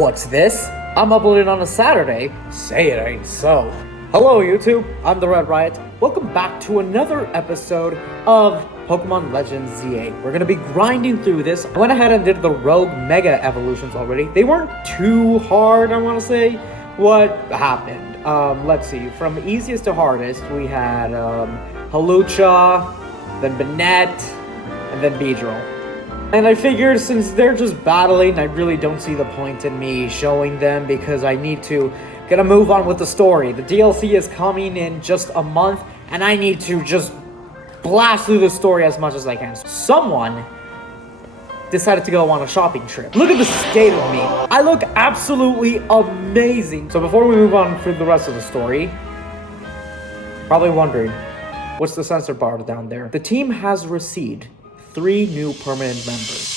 What's this? I'm uploading on a Saturday. Say it ain't so. Hello YouTube, I'm the Red Riot. Welcome back to another episode of Pokemon Legends Z8. We're gonna be grinding through this. I went ahead and did the Rogue Mega evolutions already. They weren't too hard, I wanna say. What happened? Let's see, from easiest to hardest, we had Halucha, then Banette, and then Beedrill. And I figured since they're just battling, I really don't see the point in me showing them because I need to get a move on with the story. The DLC is coming in just a month, and I need to just blast through the story as much as I can. Someone decided to go on a shopping trip. Look at the state of me. I look absolutely amazing. So before we move on through the rest of the story, probably wondering, what's the sensor bar down there? The team has received 3 new permanent members.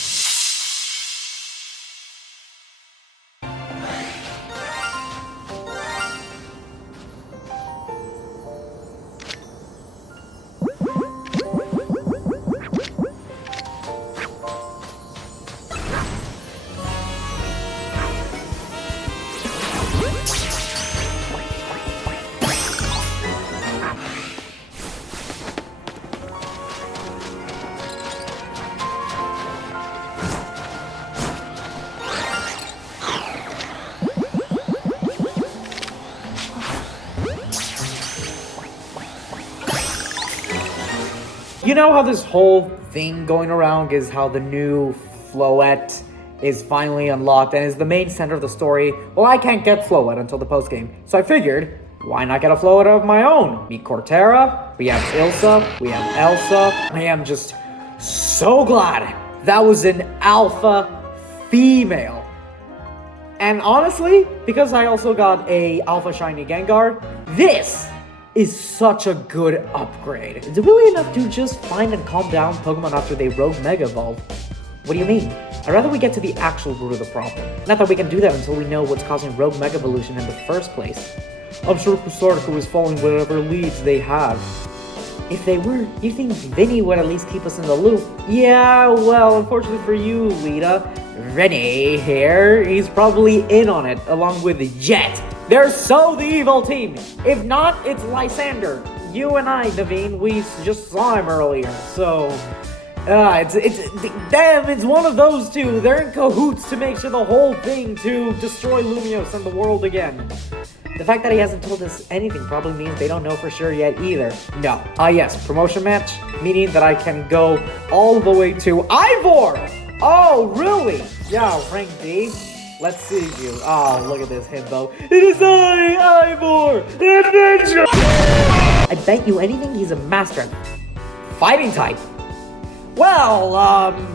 You know how this whole thing going around is how the new Floette is finally unlocked and is the main center of the story? Well, I can't get Floette until the postgame, so I figured, why not get a Floette of my own? Meet Cortera, we have Ilsa, we have Elsa. I am just so glad that was an alpha female. And honestly, because I also got a alpha shiny Gengar, this is such a good upgrade. Is it really enough to just find and calm down Pokemon after they Rogue Mega Evolve? What do you mean? I'd rather we get to the actual root of the problem. Not that we can do that until we know what's causing Rogue Mega Evolution in the first place. I'm sure Kusarko is following whatever leads they have. If they were, you think Vinny would at least keep us in the loop? Yeah, well, unfortunately for you, Lita, Vinny here, he's probably in on it, along with Jet. They're so the evil team. If not, it's Lysander. You and I, Naveen, we just saw him earlier. So, it's one of those two. They're in cahoots to make sure the whole thing to destroy Lumiose and the world again. The fact that he hasn't told us anything probably means they don't know for sure yet either. No. Yes, promotion match, meaning that I can go all the way to Ivor. Oh, really? Yeah, rank D. Let's see you. Oh, look at this himbo. It is I, Ivor, adventure! I bet you anything he's a master at fighting type. Well,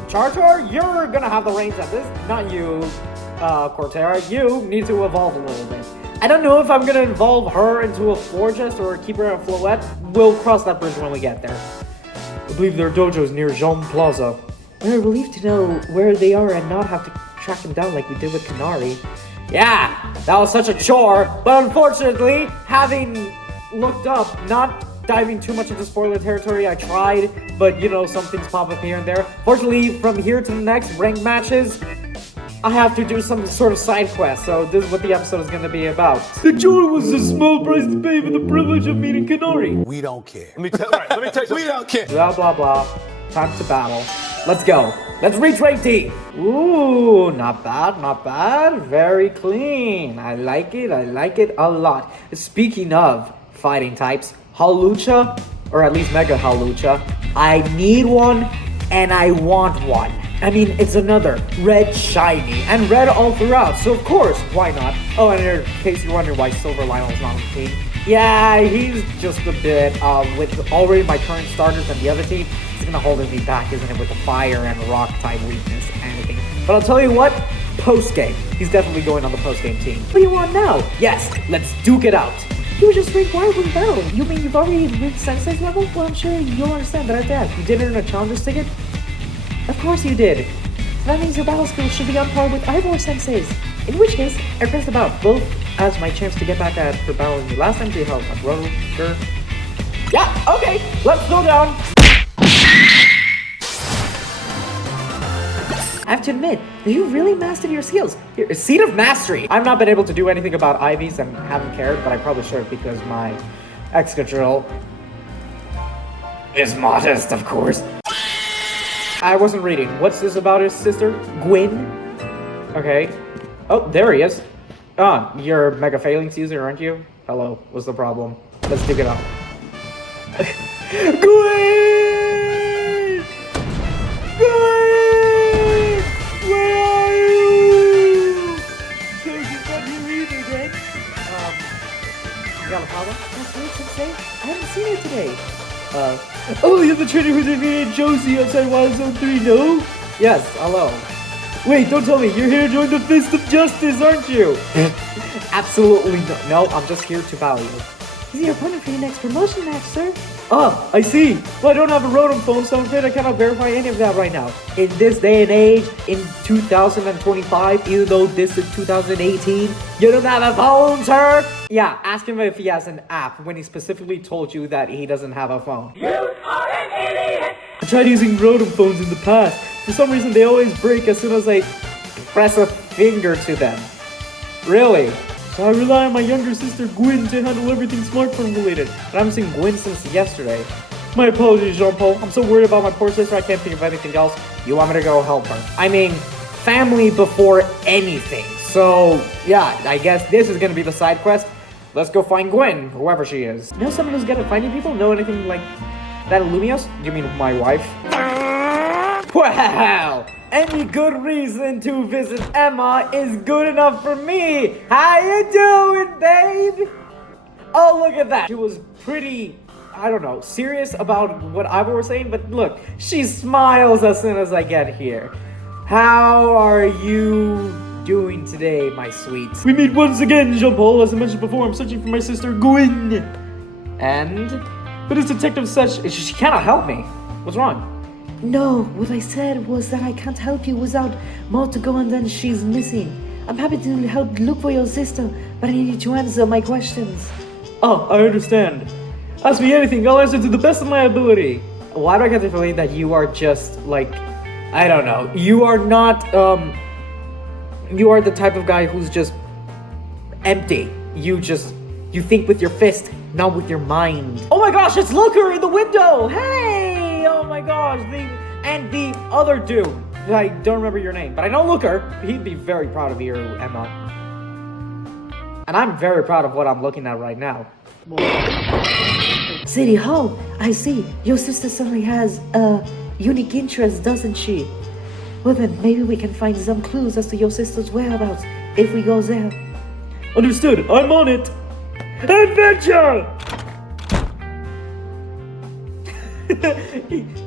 Char, you're gonna have the reins at this. Not you, Cortera. You need to evolve a little bit. I don't know if I'm gonna evolve her into a Florgest or keep her a Floette. We'll cross that bridge when we get there. I believe their dojo's near Jean Plaza. We're relieved to know where they are and not have to track them down like we did with Canary. Yeah, that was such a chore, but unfortunately, having looked up, not diving too much into spoiler territory, I tried, but you know, some things pop up here and there. Fortunately, from here to the next ranked matches, I have to do some sort of side quest, so this is what the episode is going to be about. The chore was a small price to pay for the privilege of meeting Canary. We don't care. Let me tell you, we don't care. Blah, blah, blah. Time to battle. Let's go. Let's reach rank D. Ooh, not bad, not bad. Very clean. I like it a lot. Speaking of fighting types, Halucha, or at least Mega Halucha, I need one and I want one. I mean, it's another red shiny and red all throughout, so of course, why not? Oh, and in case you're wondering why Silver Lionel's not on the team, yeah, he's just a bit, with already my current starters and the other team, it's gonna hold me back, isn't it, with the fire and rock type weakness and anything. But I'll tell you what, post-game, he's definitely going on the post-game team. What do you want now? Yes, let's duke it out. You were just ranked wildly battle. You mean you've already reached Sensei's level? Well, I'm sure you'll understand that I did. You did it in a Challenger's ticket? Of course you did. That means your battle skills should be on par with Ivor Sensei's. In which case, I pressed about both as my chance to get back at for battling you last time to help my brother. Yeah, okay, let's go down. I have to admit, you really mastered your skills. Here, Seed of Mastery! I've not been able to do anything about Ivies and haven't cared, but I probably should because my Excadrill is modest, of course. I wasn't reading. What's this about his sister? Gwyn? Okay. Oh, there he is. Ah, you're a Mega Phalanx user, aren't you? Hello, what's the problem? Let's dig it up. Gwyn! Gwyn! Where are you? So she's not here either, then? You got a problem? That's what I say. I haven't seen her today. Oh, you're the trainer who defeated Josie outside Wild Zone 3, no? Yes, hello. Wait, don't tell me, you're here to join the Fist of Justice, aren't you? Absolutely no. No, I'm just here to bow you. Is your opponent for your next promotion match, sir? Ah, I see. Well, I don't have a Rotom phone, so I'm afraid I cannot verify any of that right now. In this day and age, in 2025, even though this is 2018, you don't have a phone, sir? Yeah, ask him if he has an app when he specifically told you that he doesn't have a phone. You are an idiot! I tried using Rotom phones in the past. For some reason, they always break as soon as I press a finger to them. Really? So I rely on my younger sister Gwyn to handle everything smartphone related. But I haven't seen Gwyn since yesterday. My apologies, Jean-Paul. I'm so worried about my poor sister I can't think of anything else. You want me to go help her? I mean, family before anything. So, yeah, I guess this is gonna be the side quest. Let's go find Gwyn, whoever she is. Know someone who's good at finding people? Know anything like that at Lumios? Do you mean my wife? Well, any good reason to visit Emma is good enough for me. How you doing, babe? Oh, look at that. She was pretty, I don't know, serious about what I was saying, but look, she smiles as soon as I get here. How are you doing today, my sweets? We meet once again, Jean-Paul. As I mentioned before, I'm searching for my sister Gwyn. And? But this detective says she cannot help me. What's wrong? No, what I said was that I can't help you without more to go and then she's missing. I'm happy to help look for your sister, but I need you to answer my questions. Oh, I understand. Ask me anything, I'll answer to the best of my ability. Why do I get the feeling that you are just, like, I don't know. You are not, you are the type of guy who's just empty. You think with your fist, not with your mind. Oh my gosh, it's Looker in the window! Hey! Oh my gosh, and the other dude. I don't remember your name, but I know Looker. He'd be very proud of you, Emma. And I'm very proud of what I'm looking at right now. City Hall, I see. Your sister certainly has a unique interest, doesn't she? Well then, maybe we can find some clues as to your sister's whereabouts if we go there. Understood, I'm on it. Adventure!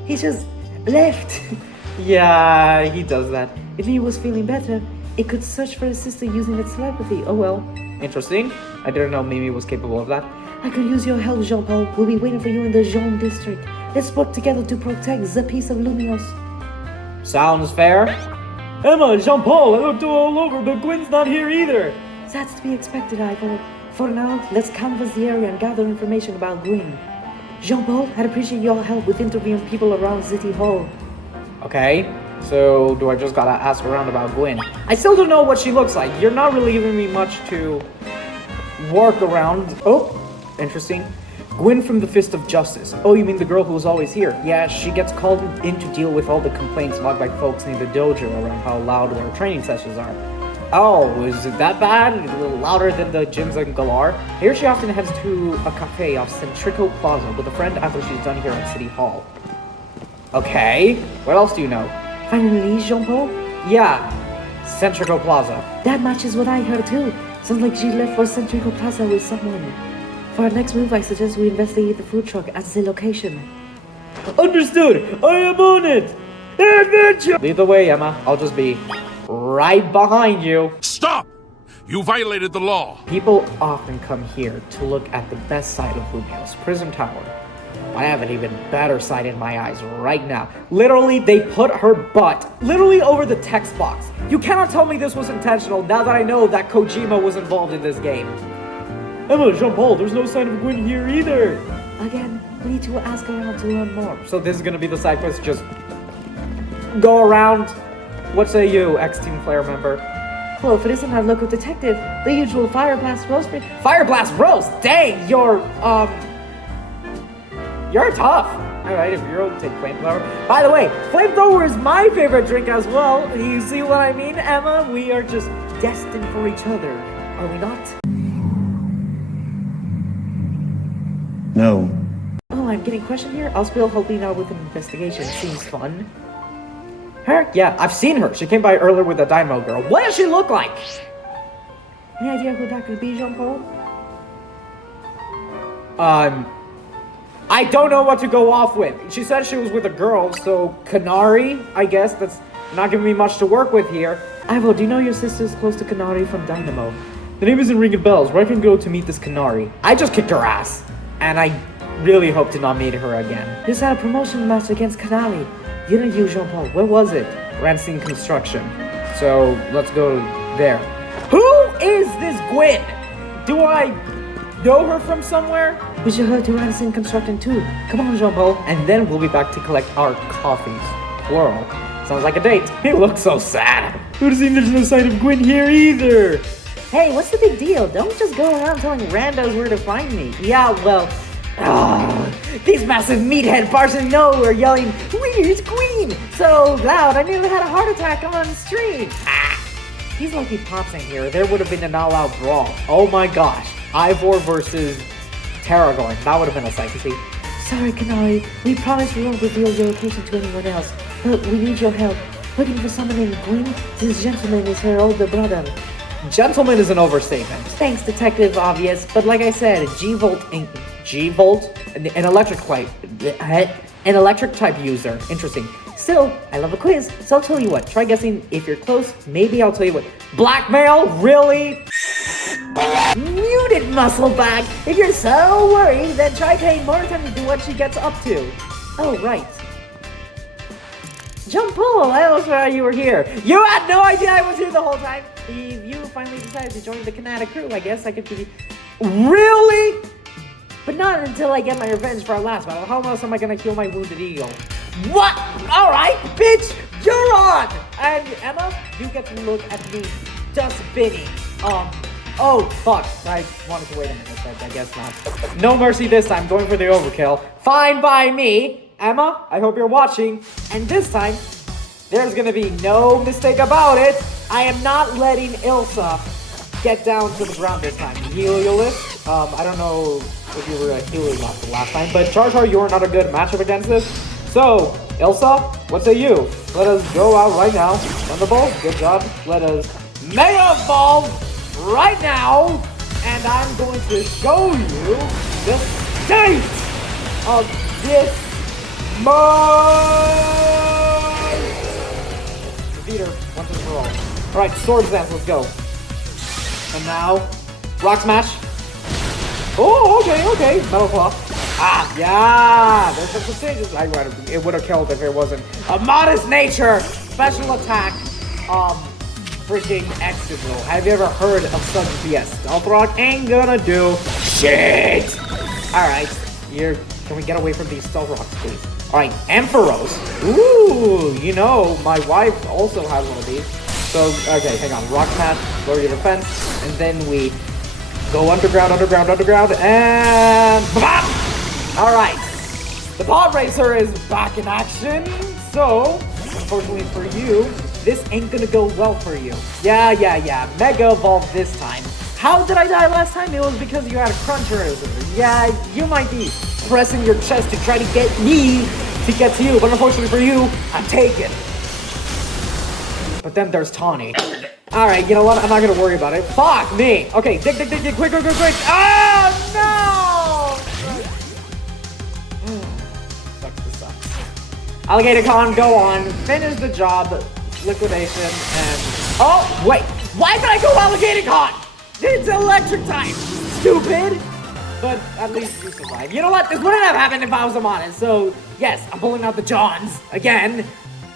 he just left. Yeah, he does that. If he was feeling better, it could search for his sister using its telepathy. Oh well. Interesting. I didn't know Mimi was capable of that. I could use your help, Jean-Paul. We'll be waiting for you in the Jean district. Let's work together to protect the peace of Lumios. Sounds fair. Emma, Jean-Paul, I looked all over, but Gwyn's not here either. That's to be expected, Ivor. For now, let's canvass the area and gather information about Gwyn. Jean-Paul, I'd appreciate your help with interviewing people around City Hall. Okay, so do I just gotta ask around about Gwyn? I still don't know what she looks like. You're not really giving me much to work around. Oh, interesting. Gwyn from the Fist of Justice. Oh, you mean the girl who was always here? Yeah, she gets called in to deal with all the complaints logged by folks near the dojo around how loud our training sessions are. Oh, is it that bad? A little louder than the gyms in Galar? Here she often heads to a cafe off Centrico Plaza with a friend after she's done here at City Hall. Okay, what else do you know? Finally, Jean-Paul? Yeah, Centrico Plaza. That matches what I heard too. Sounds like she left for Centrico Plaza with someone. For our next move, I suggest we investigate the food truck at the location. Understood! I am on it! Adventure! Lead the way, Emma. I'll just be right behind you. Stop! You violated the law. People often come here to look at the best side of Lumios, Prism Tower. I have an even better sight in my eyes right now. Literally, they put her butt literally over the text box. You cannot tell me this was intentional now that I know that Kojima was involved in this game. Emma, Jean-Paul, there's no sign of Gwyn here either. Again, we need to ask around to learn more. So this is gonna be the side quest, just go around what say you, ex-Team Flare member? Well, if it isn't our local detective, the usual Fire Blast roast. Fire Blast Roast! Dang, you're tough. Alright, if you're take flamethrower. By the way, flamethrower is my favorite drink as well. You see what I mean, Emma? We are just destined for each other, are we not? No. Oh, I'm getting questioned here? I'll spill helping out with an investigation. Seems fun. Her? Yeah, I've seen her. She came by earlier with a Dynamo girl. What does she look like? Any idea who that could be, Jean-Paul? I don't know what to go off with. She said she was with a girl, so Canary, I guess. That's not giving me much to work with here. Ivo, do you know your sister's close to Canary from Dynamo? The name isn't ringing bells. Where I can go to meet this Canary? I just kicked her ass, and I really hope to not meet her again. Just had a promotion match against Canary. You know you, Jean-Paul. Where was it? Rancine Construction. So, let's go there. Who is this Gwen? Do I know her from somewhere? We should head to Rancine Construction too. Come on, Jean-Paul. And then we'll be back to collect our coffees. Plural. Sounds like a date. He looks so sad. Who'd seen there's no sight of Gwen here either? Hey, what's the big deal? Don't just go around telling randos where to find me. Yeah, well... these massive meathead bars in nowhere yelling, "Where's Queen?" so loud I nearly had a heart attack on stream. He's lucky Pop's in here. There would have been an all-out brawl. Oh my gosh. Ivor versus Tarragorn. That would have been a sight to see. Sorry, Canary. We promise we won't reveal your location to anyone else. But we need your help. Looking for someone named Gwyn? This gentleman is her older brother. Gentleman is an overstatement. Thanks, Detective Obvious. But like I said, G-Volt, an electric type user. Interesting. Still, I love a quiz, so I'll tell you what. Try guessing. If you're close, Maybe I'll tell you what. Blackmail? Really? muted muscleback. If you're so worried, then try paying more attention to what she gets up to. Oh, right. Jean-Paul, I almost forgot you were here. You had no idea I was here the whole time. If you finally decided to join the Canada crew, I guess I could give you... Really? But not until I get my revenge for our last battle. How else am I gonna kill my wounded eagle? What? Alright, bitch, you're on! And Emma, you get to look at me just spinning. Oh, fuck. I wanted to wait a minute, but I guess not. No mercy this time, going for the overkill. Fine by me. Emma, I hope you're watching. And this time, there's gonna be no mistake about it. I am not letting Ilsa get down to the ground this time. Heliolith, I don't know if you were a Heliolith the last time, but Char Char, you're not a good matchup against this. So, Ilsa, what say you? Let us go out right now. Thunderbolt, good job. Let us Mega Evolve right now. And I'm going to show you the state of this Defeater, once and for all. Alright, Swords Dance, let's go. And now, Rock Smash. Oh, okay. Metal Claw. Yeah, there's some changes. It would have killed if it wasn't a modest nature. Special attack, freaking Exegil. Have you ever heard of such BS? Stealth Rock ain't gonna do shit. Alright, can we get away from these Stealth Rocks, please? Alright, Ampharos. Ooh, you know, my wife also has one of these. So, okay, hang on. Rock Smash, lower your defense, and then we go underground, and bop! Alright, the Pod Racer is back in action, so, unfortunately for you, this ain't gonna go well for you. Yeah, Mega Evolve this time. How did I die last time? It was because you had a cruncher. Yeah, you might be pressing your chest to try to get me to get to you, but unfortunately for you, I'm taken. But then there's Tawny. Alright, you know what? I'm not gonna worry about it. Fuck me! Okay, dig, quick! Oh, no! Sucks. Alligator Con, go on. Finish the job. Liquidation, and... Oh, wait! Why did I go Alligator Con? It's electric type! Stupid! But at least you survived. You know what? This wouldn't have happened if I was honest. So, yes, I'm pulling out the Johns again.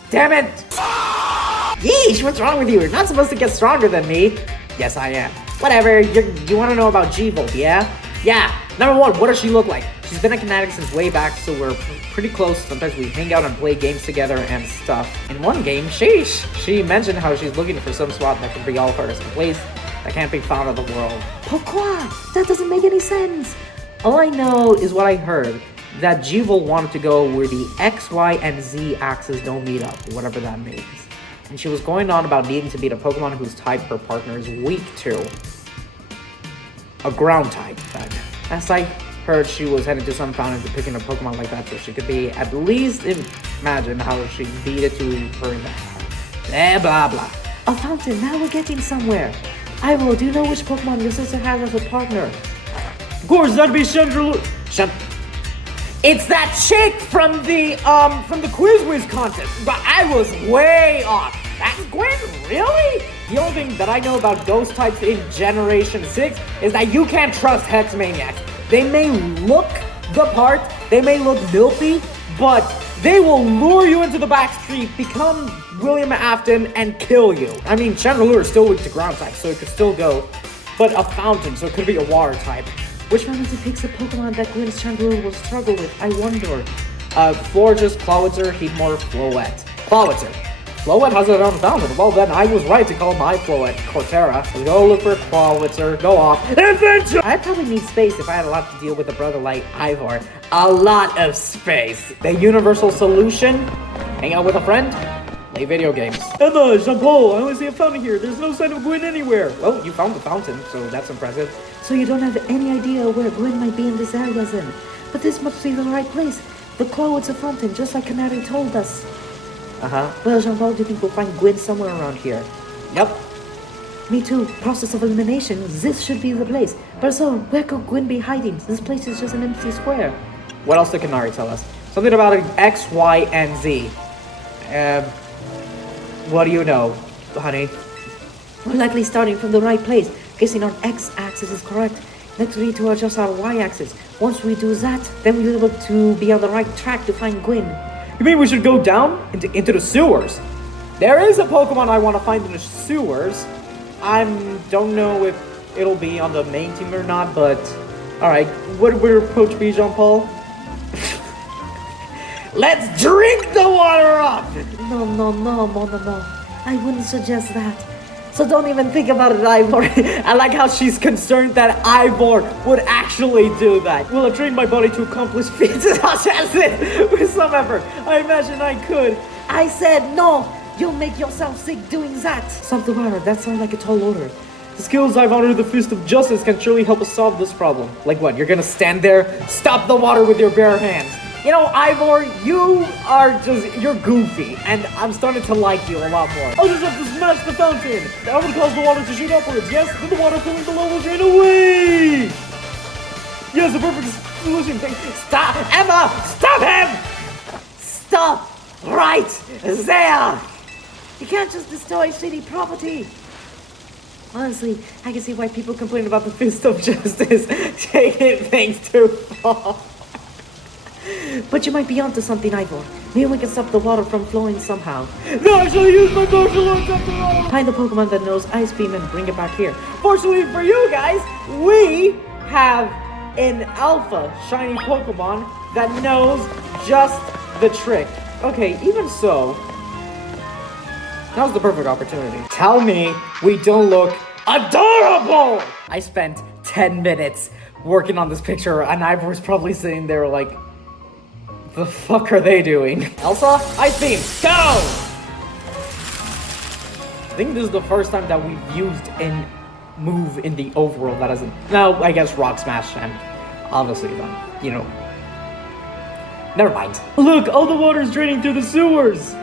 Damn it! Yeesh, what's wrong with you? You're not supposed to get stronger than me. Yes, I am. Whatever, you want to know about G-Volt, yeah? Yeah. Number one, what does she look like? She's She's been a Kinetic since way back, so we're pretty close. Sometimes we hang out and play games together and stuff. In one game, she mentioned how she's looking for some swap that can bring all of her to some place that can't be found in the world. Pourquoi? That doesn't make any sense. All I know is what I heard, that Jevil wanted to go where the X, Y, and Z axes don't meet up, whatever that means. And she was going on about needing to beat a Pokemon whose type her partner is weak to. A ground type, then. As I heard, she was headed to some fountain to picking a Pokemon like that so she could be at least imagine how she beat it to her in the blah blah. A fountain, now we're getting somewhere. Ivor, do you know which Pokemon your sister has as a partner? Of course, that'd be Chandelure. It's that chick from the Quiz Whiz contest. But I was way off. That's Gwen, really? The only thing that I know about ghost types in Generation 6 is that you can't trust Hex Maniacs. They may look the part, they may look filthy, but they will lure you into the back street, become William Afton, and kill you. I mean, Chandelure is still weak to ground type, so it could still go, but a fountain, so it could be a water type. Which one depicts a Pokemon that Gwen's Chandelure will struggle with? I wonder. Florges, Clawitzer, Heatmore, Floette. Clawitzer. Floette has it on fountain. Well, then I was right to call my Floette Cortera. So go look for Clawitzer. Go off. Adventure! I'd probably need space if I had a lot to deal with a brother like Ivor. A lot of space. The universal solution? Hang out with a friend? Play video games. Emma, Jean-Paul, I only see a fountain here. There's no sign of Gwen anywhere. Well, you found the fountain, so that's impressive. So you don't have any idea where Gwen might be in this area then. But this must be the right place. The Clawitzer fountain, just like Canary told us. Uh-huh. Well, Jean-Paul, do you think we'll find Gwen somewhere around here? Yep. Me too. Process of elimination. This should be the place. But so, where could Gwen be hiding? This place is just an empty square. What else did Canary tell us? Something about an X, Y, and Z. What do you know, honey? We're likely starting from the right place. Guessing our X-axis is correct. Next we need to adjust our Y-axis. Once we do that, then we'll be able to be on the right track to find Gwen. You mean we should go down into the sewers? There is a Pokemon I want to find in the sewers. I don't know if it'll be on the main team or not, but... Alright, what would your approach be, Jean-Paul? Let's drink the water up! No, mon amour. I wouldn't suggest that. So don't even think about it, Ivor. I like how she's concerned that Ivor would actually do that. Will I train my body to accomplish feats such as this with some effort? I imagine I could. I said no! You'll make yourself sick doing that! Stop the water, that sounds like a tall order. The skills I've honored the Fist of Justice can surely help us solve this problem. Like what, you're gonna stand there, stop the water with your bare hands? You know, Ivor, you're goofy, and I'm starting to like you a lot more. I'll just have to smash the fountain. That would cause the water to shoot upwards, yes? Then the water cooling below will drain away. Yes, the perfect solution. Stop, Emma, stop him! Stop! Right there! You can't just destroy city property. Honestly, I can see why people complain about the Fist of Justice taking things too far. But you might be onto something, Ivor. Maybe we can stop the water from flowing somehow. No, I shall use my martial arts after all! Find the Pokemon that knows Ice Beam and bring it back here. Fortunately for you guys, we have an alpha shiny Pokemon that knows just the trick. Okay, even so, now's the perfect opportunity. Tell me we don't look adorable! I spent 10 minutes working on this picture, and Ivor's probably sitting there like, the fuck are they doing? Elsa, Ice Beam, go! I think this is the first time that we've used a move in the overworld that hasn't... No, I guess Rock Smash, and obviously, you know... Never mind. Look, all the water's draining through the sewers!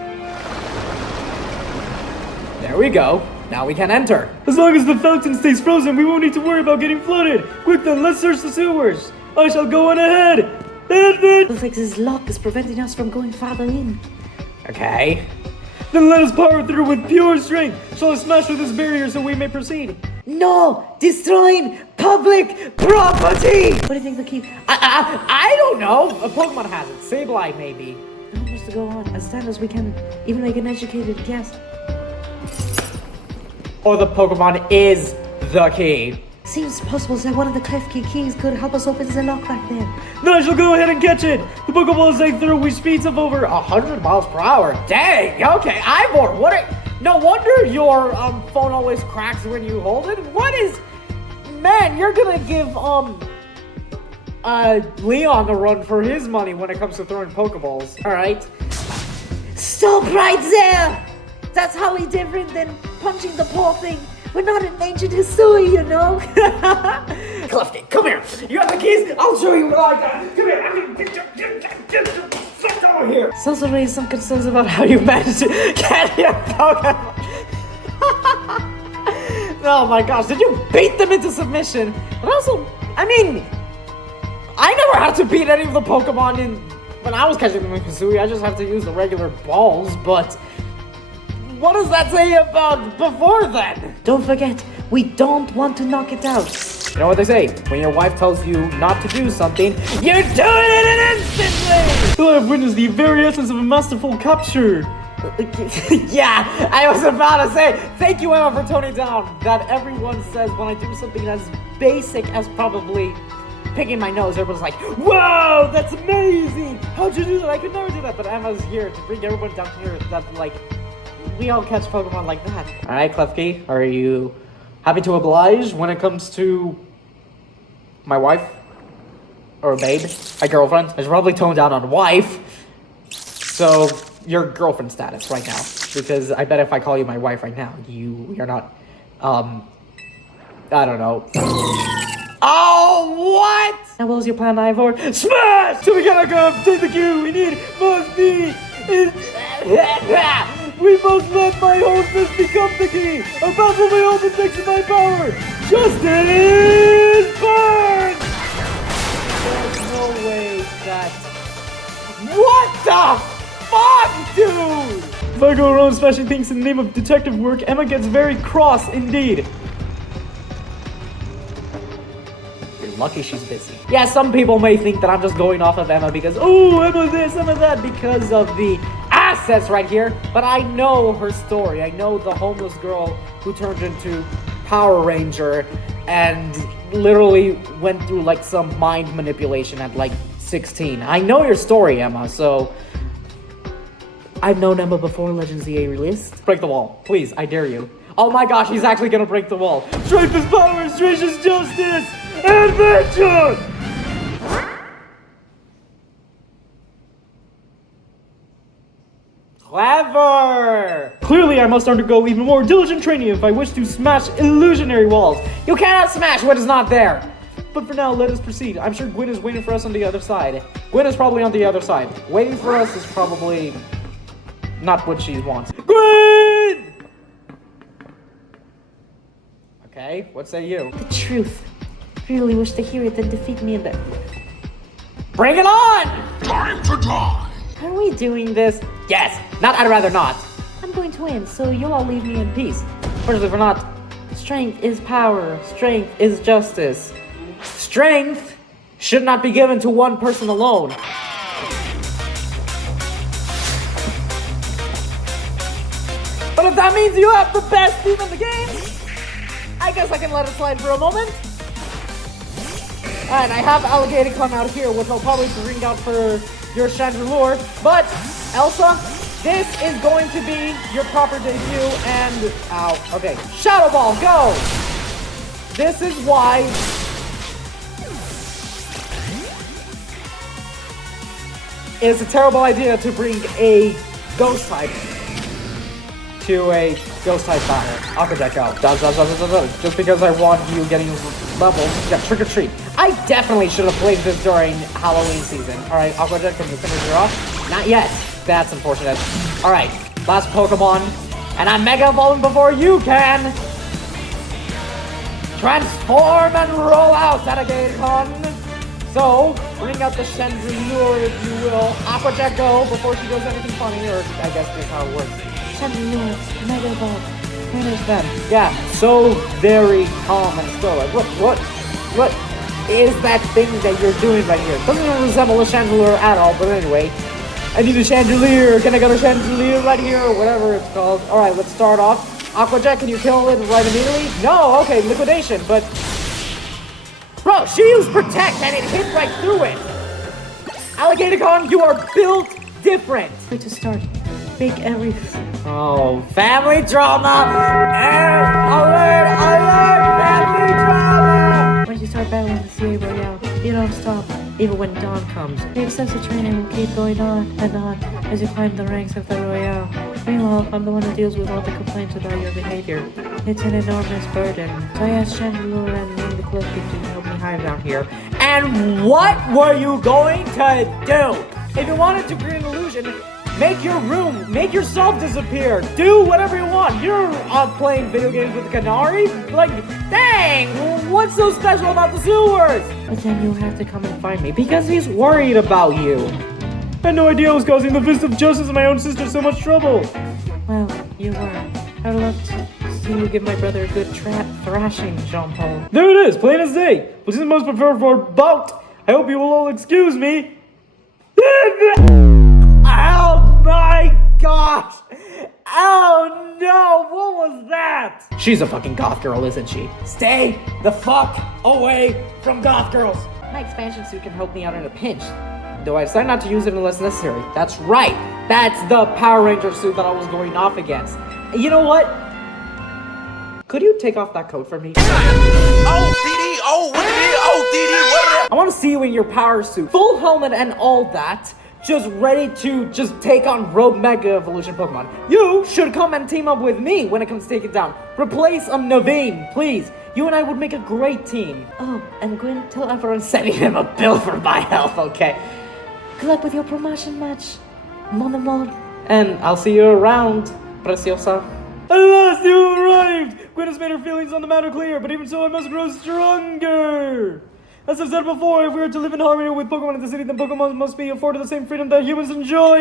There we go. Now we can enter. As long as the fountain stays frozen, we won't need to worry about getting flooded. Quick then, let's search the sewers. I shall go on ahead. Looks like this lock is preventing us from going farther in. Okay. Then let us power through with pure strength. Shall I smash through this barrier so we may proceed? No! Destroying public property! What do you think the key? I don't know. A Pokemon has it. Sableye, maybe. Not much to go on. As stand as we can even make an educated guess. Or the Pokemon is the key. Seems possible that one of the Klefki keys could help us open the lock back there. Then I shall go ahead and catch it. The Pokeball is through with speeds of over 100 miles per hour. Dang, okay, Ivor, no wonder your phone always cracks when you hold it. Man, you're gonna give Leon a run for his money when it comes to throwing Pokeballs. All right. Stop right there! That's hardly different than punching the poor thing. We're not in ancient history, you know? Clifton, come here. You have the keys? I'll show you what I got. Come here. Get over here. It's also raised some concerns about how you managed to get your Pokemon. Oh my gosh, did you beat them into submission? But also, I mean, I never had to beat any of the Pokemon when I was catching them in Kazooie. I just have to use the regular balls, but what does that say about before then? Don't forget, we don't want to knock it out. You know what they say, when your wife tells you not to do something, you're doing it instantly! I have witnessed the very essence of a masterful capture. Yeah, I was about to say, thank you, Emma, for toning down that everyone says when I do something as basic as probably picking my nose, everyone's like, whoa, that's amazing! How'd you do that? I could never do that, but Emma's here to bring everyone down to earth. That's like, we all catch Pokemon like that. Alright, Klefki, are you happy to oblige when it comes to my wife? Or babe? My girlfriend? I should probably tone down on wife. So, your girlfriend status right now. Because I bet if I call you my wife right now, you're not, I don't know. Oh, what? Now what was your plan, Ivor? Smash! So we gotta go take the cue. We need must be. We must let my hostess become the key. A battle may open thanks to my power. Justice burn! There's no way that. What the fuck, dude? If I go around smashing things in the name of detective work, Emma gets very cross indeed. You're lucky she's busy. Yeah, some people may think that I'm just going off of Emma because, oh, Emma this, Emma that, because of the assets right here. But I know her story. I know the homeless girl who turned into Power Ranger and literally went through like some mind manipulation at like 16. I know your story, Emma, so I've known Emma before Legends EA released. Break the wall, please, I dare you. Oh my gosh, he's actually gonna break the wall. Strength is power, strength is justice, adventure! Clever! Clearly, I must undergo even more diligent training if I wish to smash illusionary walls. You cannot smash what is not there! But for now, let us proceed. I'm sure Gwen is waiting for us on the other side. Gwen is probably on the other side. Waiting for us is probably not what she wants. Gwen! Okay, what say you? The truth. Really wish to hear it, then defeat me in the... Bring it on! Time to die! Are we doing this? Yes! Not, I'd rather not. I'm going to win, so you'll all leave me in peace. Firstly, if we're not. Strength is power. Strength is justice. Strength should not be given to one person alone. But if that means you have the best team in the game, I guess I can let it slide for a moment. And I have Alligator come out here, which I'll probably bring out for your Chandelure. But, Elsa, this is going to be your proper debut, and... Ow, okay. Shadow Ball, go! This is why... It's a terrible idea to bring a Ghost type to a Ghost type battle. Aquajet, go. Dodge, dodge, dodge, dodge, dodge. Just because I want you getting levels. Yeah, trick or treat. I definitely should have played this during Halloween season. Alright, Aquajet, can you finish her off? Not yet. That's unfortunate. Alright, last Pokemon. And I'm Mega Evolving before you can! Transform and roll out, Alligator. So, bring out the Chandelure, if you will. Aquajet, go before she does anything funny, or I guess that's how it works. Chandelure, Mega Ball. Finish them. Yeah, so very calm and still. Like, what is that thing that you're doing right here? Doesn't even resemble a Chandelure at all, but anyway. I need a Chandelier. Can I get a Chandelier right here, or whatever it's called? Alright, let's start off. Aquajet, can you kill it right immediately? No, okay, liquidation, but Bro, she used Protect and it hit right through it. Alligator, you are built different. Where to start? Make everything. Oh, family drama! Alert! Family drama! Once you start battling the CA Royale, you don't stop, even when dawn comes. The excessive training will keep going on and on as you climb the ranks of the Royale. Meanwhile, I'm the one who deals with all the complaints about your behavior. It's an enormous burden. So I asked Chandler and Ling the Cloak to help me hide down here. And what were you going to do? If you wanted to create an illusion, make your room, make yourself disappear, do whatever you want. You're playing video games with Canary? Like, dang, what's so special about the sewers? But then you have to come and find me Because he's worried about you. I had no idea I was causing the Fist of Justice and my own sister so much trouble. Well, you were. I'd love to see you give my brother a good thrashing, Jean-Paul. There it is, plain as day. This is most preferred for bout. I hope you will all excuse me. Oh my gosh! Oh no, what was that? She's a fucking goth girl, isn't she? Stay the fuck away from goth girls. My expansion suit can help me out in a pinch, though I decided not to use it unless necessary. That's right. That's the Power Ranger suit that I was going off against. You know what? Could you take off that coat for me? I want to see you in your power suit, full helmet and all that, just ready to just take on Rogue Mega Evolution Pokemon. You should come and team up with me when it comes to take it down. Replace Naveen, please. You and I would make a great team. Oh, and Gwen, tell everyone Sending him a bill for my health, okay? good luck with your promotion match, mon amour. And I'll see you around, Preciosa. Alas, you arrived! Gwen has made her feelings on the matter clear, but even so, I must grow stronger. As I've said before, if we are to live in harmony with Pokemon in the city, then Pokemon must be afforded the same freedom that humans enjoy.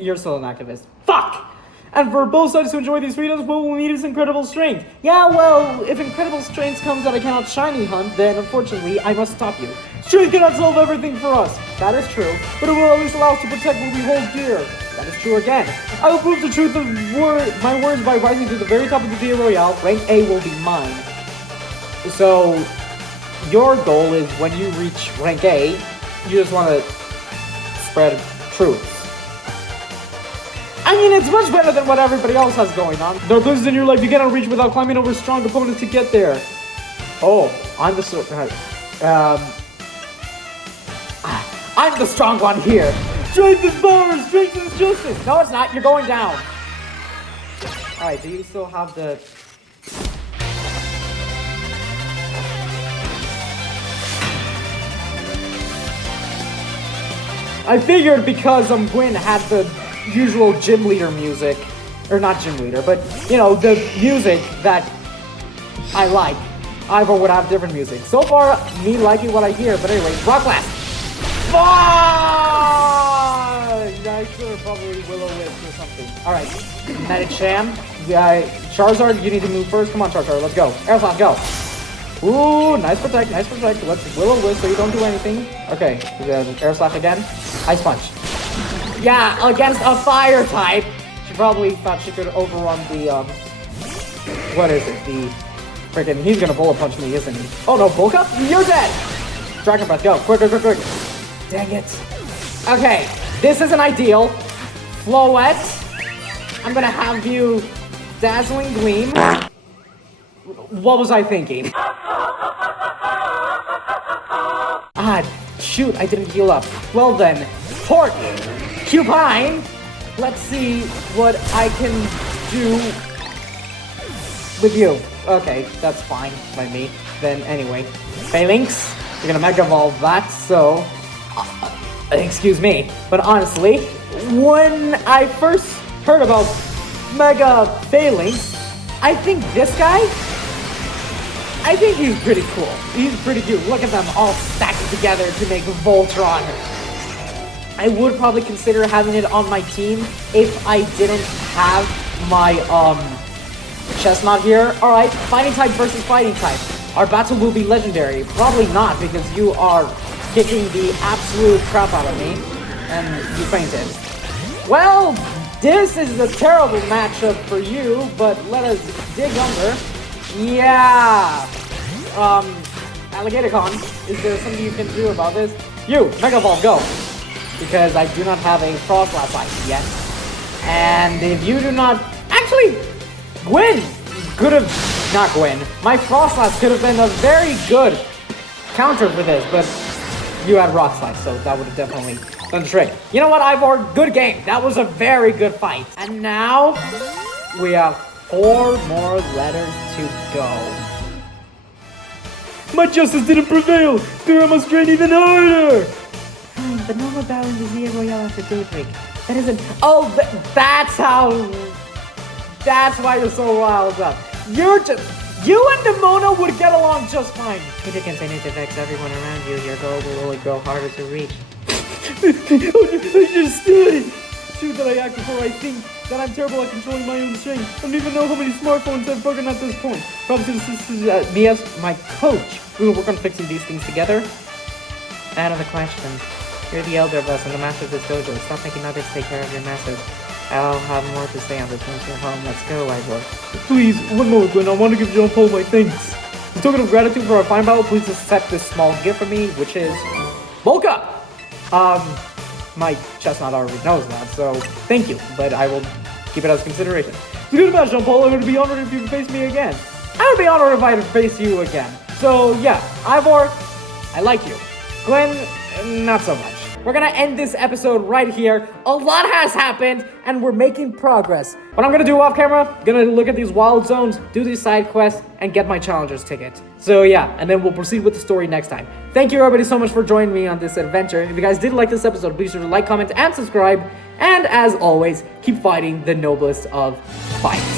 You're still an activist. Fuck! And for both sides to enjoy these freedoms, what we'll need is incredible strength. Yeah, well, if incredible strength comes that I cannot shiny hunt, then unfortunately, I must stop you. Strength cannot solve everything for us. That is true, but it will at least allow us to protect what we hold dear. That is true again. I will prove the truth of my words by rising to the very top of the Via Royale. Rank A will be mine. So, your goal is when you reach rank A, you just want to spread truth. I mean, it's much better than what everybody else has going on. There are places in your life you cannot reach without climbing over strong opponents to get there. Oh, I'm the strong one here. Strength is power, strength is justice. No, it's not. You're going down. Alright, do you still have the... I figured because Gwen had the usual gym leader music, or not gym leader, but, you know, the music that I like. Ivor would have different music. So far, me liking what I hear, but anyway, Rock Blast! I should have probably Will-O-Wisp or something. Alright, Medic Sham. Charizard, you need to move first. Come on, Charizard, let's go. Aeroslash, go. Ooh, nice protect, nice protect. Let's Will-O-Wisp so you don't do anything. Okay, Aeroslash again. Ice Punch. Yeah, against a fire type. She probably thought she could overrun the, what is it? The freaking, he's gonna Bullet Punch me, isn't he? Oh no, Bulk Up? You're dead! Dragon Breath, go. Quick, quick, quick, quick. Dang it. Okay, this isn't ideal. Floette, I'm gonna have you Dazzling Gleam. What was I thinking? Ah, shoot, I didn't heal up. Well then, Port, Cupine. Let's see what I can do with you. Okay, that's fine by me. Then anyway, Phalanx, you're gonna Mega Evolve that, so... excuse me, but honestly, when I first heard about Mega Phalanx, I think this guy, I think he's pretty cool. He's pretty cute. Look at them all stacked together to make Voltron. I would probably consider having it on my team if I didn't have my, Chestnut here. Alright, fighting type versus fighting type. Our battle will be legendary. Probably not, because you are kicking the absolute crap out of me. And you fainted. Well, this is a terrible matchup for you, but let us dig under. Yeah. Alligatorcon, is there something you can do about this? You, Mega Evolve, go! Because I do not have a Frostlass item yet. And if you do not... Actually, Gwen could have... Not Gwen. My Frostlass could have been a very good counter for this, but you had Rock Slide, so that would have definitely done the trick. You know what, Ivor? Good game. That was a very good fight. And now, we have 4 more letters to go. My justice didn't prevail! There must train even harder! Fine, but no more bowing the Zia Royale after daybreak. That isn't... Oh, that's how... That's why you're so riled up. You're just... You and Demona would get along just fine. If you continue to vex everyone around you, your goal will only grow harder to reach. I just did! True that I act before I think, that I'm terrible at controlling my own strength. I don't even know how many smartphones I've broken at this point. Probably since this is me as my coach. We will work on fixing these things together. Out of the question. You're the elder of us and the master of this dojo. Stop making others take care of your masters. I'll have more to say on this once you're home. Let's go, Ivor. Please, one more, Gwen. I want to give Jean-Paul my thanks. In token of gratitude for our fine battle, please accept this small gift from me, which is... Volca! My chestnut already knows that, so thank you, but I will keep it as consideration. It's a good match, Jean-Paul. I would be honored if you face me again. I would be honored if I had to face you again. So, yeah, Ivor, I like you. Gwen, not so much. We're gonna end this episode right here. A lot has happened, and we're making progress. What I'm gonna do off camera, gonna look at these wild zones, do these side quests, and get my challenger's ticket. So yeah, and then we'll proceed with the story next time. Thank you everybody so much for joining me on this adventure. If you guys did like this episode, please sure to like, comment, and subscribe. And as always, keep fighting the noblest of fight.